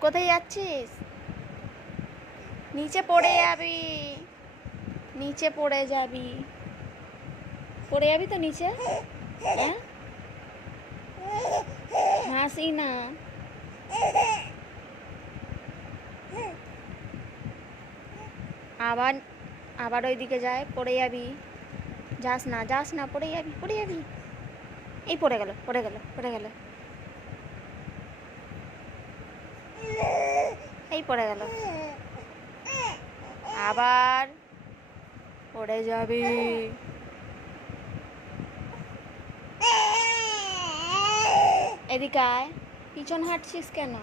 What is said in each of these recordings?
কোথায় যাচ্ছিস? নিচে পড়ে যাবি। নিচে পড়ে যাবি। পড়ে যাবি তো নিচে? হ্যাঁ? হাসি না। আবার আবার ওইদিকে যায় পড়ে যাবি। যাস না যাস না পড়ে যাবি পড়ে যাবি। এই পড়ে গেল পড়ে গেল পড়ে গেল। এই পড়ে গেল। আবার পড়ে যাবি। এদিকে আয়। পিছন হাঁটছিস কেন?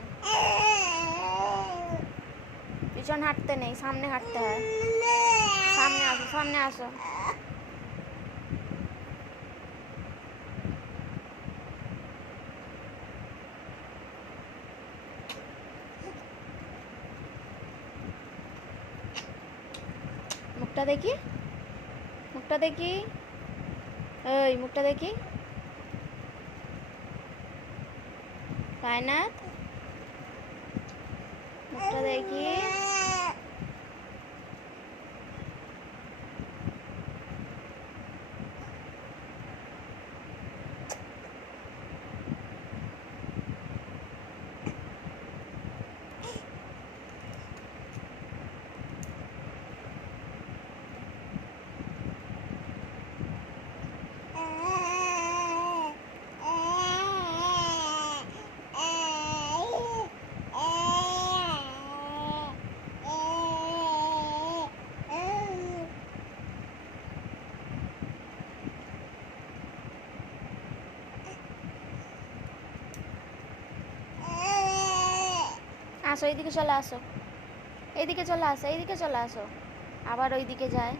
পিছন হাঁটতে নেই, সামনে হাঁটতে হয়। সামনে আসো সামনে আসো। মুখটা দেখি মুখটা দেখি ওই মুখটা দেখি কায়নাথ মুখটা দেখি আসো এইদিকে চলে আসো। এইদিকে চলে আসো এইদিকে চলে আসো। আবার ওইদিকে যায়।